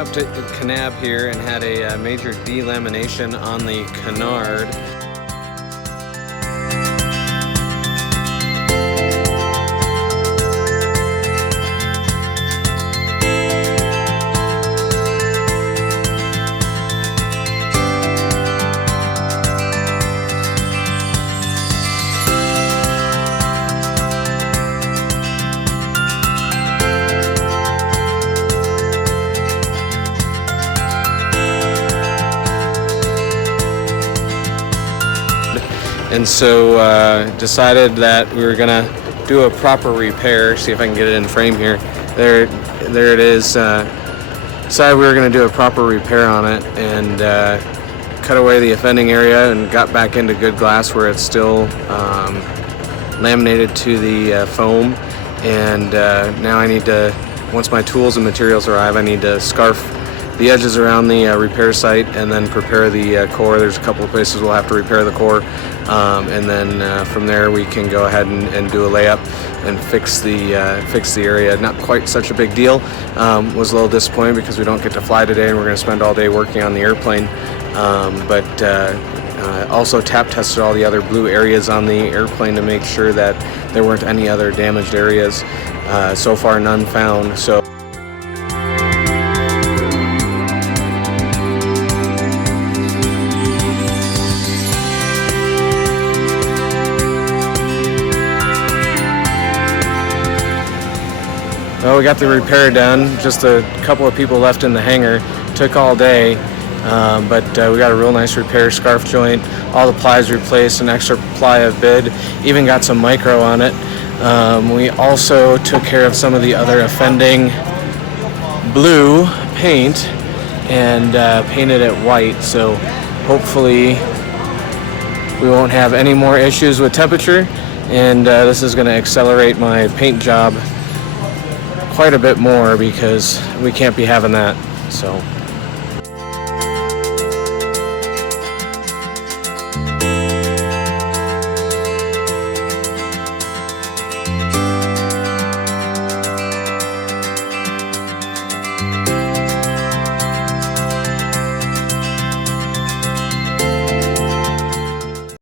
up to Kanab here and had a major delamination on the Canard. And so decided that we were gonna do a proper repair. See if I can get it in frame here. There it is. Decided we were gonna do a proper repair on it and cut away the offending area and got back into good glass where it's still laminated to the foam. And now I need to, once my tools and materials arrive, I need to scarf the edges around the repair site and then prepare the core. There's a couple of places we'll have to repair the core, and then from there we can go ahead and do a layup and fix the area. Not quite such a big deal. Was a little disappointed because we don't get to fly today and we're going to spend all day working on the airplane. But also tap tested all the other blue areas on the airplane to make sure that there weren't any other damaged areas. So far none found. So well, we got the repair done. Just a couple of people left in the hangar. Took all day, but we got a real nice repair, scarf joint, all the plies replaced, an extra ply of bid, even got some micro on it. We also took care of some of the other offending blue paint and painted it white, so hopefully we won't have any more issues with temperature, and this is going to accelerate my paint job quite a bit more because we can't be having that. So